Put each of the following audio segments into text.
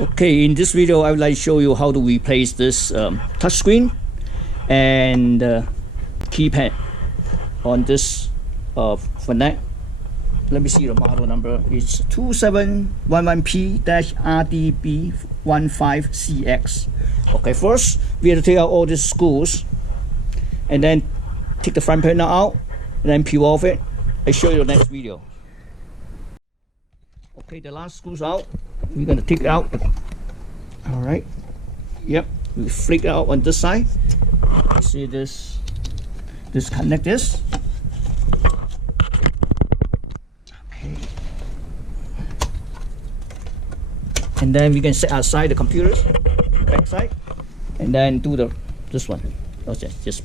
Okay, in this video I would like to show you how to replace this touchscreen and keypad on this Fnac. Let me see the model number. It's 2711P-RDB15CX. Okay, first we have to take out all these screws and then take the front panel out and then peel off it. I'll show you the next video. Okay, the last screws out. We're gonna take it out. All right. Yep. We flick it out on this side. You see this connect this. Okay. And then we can set aside the computers, back side, and then do this one. Okay, just.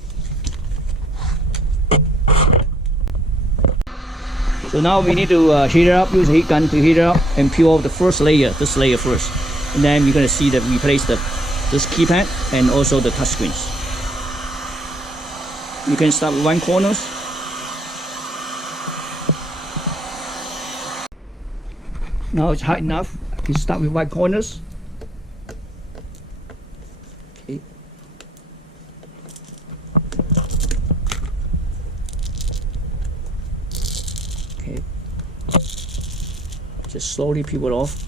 So now we need to heat it up, use a heat gun to heat it up and peel off the first layer, this layer first. And then we're going to see that we replace this keypad and also the touch screens. You can start with one corners. Now it's high enough. You start with white corners. Okay. Okay. Just slowly peel it off.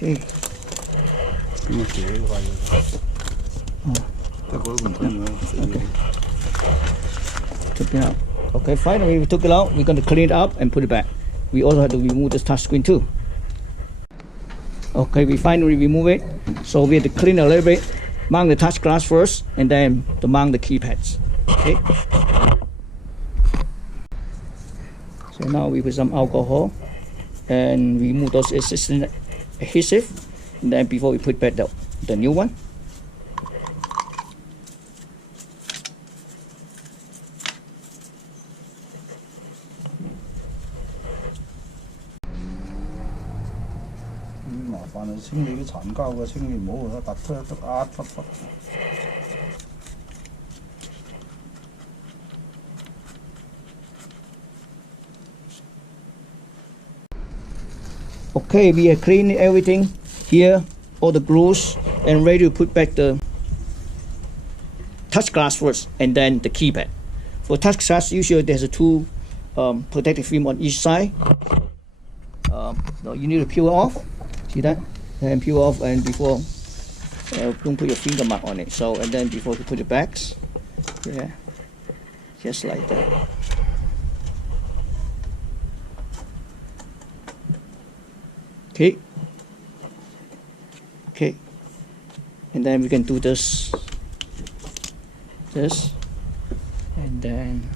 Okay. Took it out. Okay, finally we took it out. We're going to clean it up and put it back. We also have to remove this touch screen too. Okay, we finally remove it. So we have to clean a little bit, mount the touch glass first, and then to mount the keypads. Okay. So now we put some alcohol and remove those existing adhesive, and then before we put back the new one. Okay, we have cleaned everything here, all the glues, and ready to put back the touch glass first and then the keypad. For touch glass, usually there's a two protective film on each side. So you need to peel off. See that? And peel off, and before don't put your finger mark on it. So and then before you put it back, yeah, just like that. Okay. Okay. And then we can do this, and then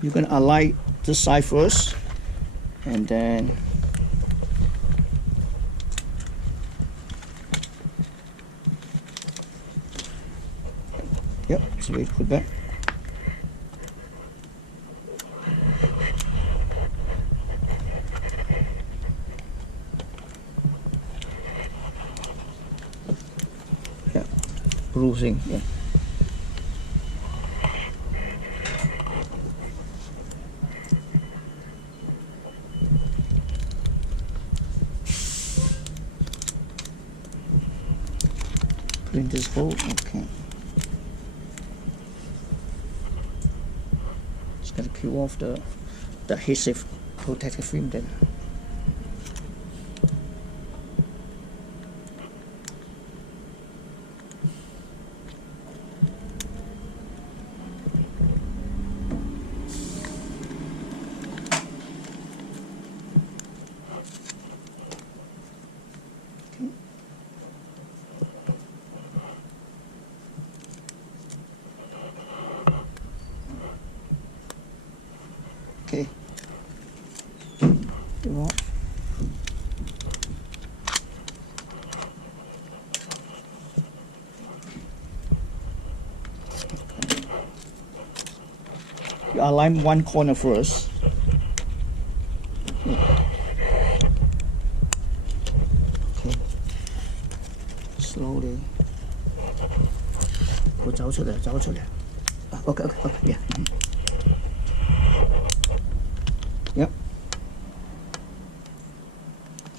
you can align this side first, and then yep, so we put back. Yeah, bruising, yeah. In this hole, okay. Just gotta peel off the adhesive protective film then. Okay. You align one corner first. slowly. 我找出来，找出来。OK, yeah. Yep.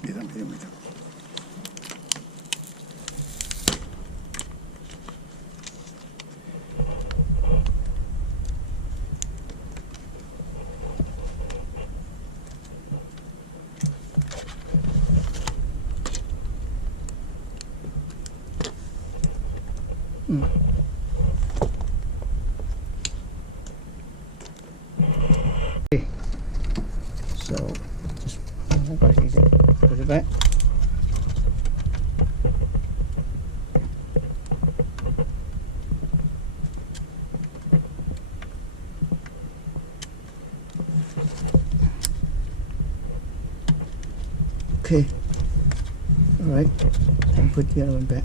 没得。Okay. So just put it back. Okay. All right. And put the other one back.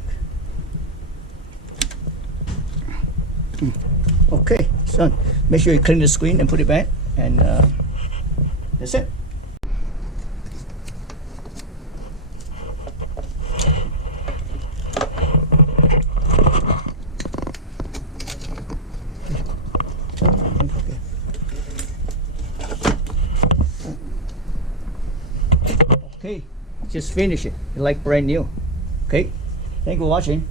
Okay, so make sure you clean the screen and put it back, and that's it. Okay, just finish it like brand new. Okay, thank you for watching.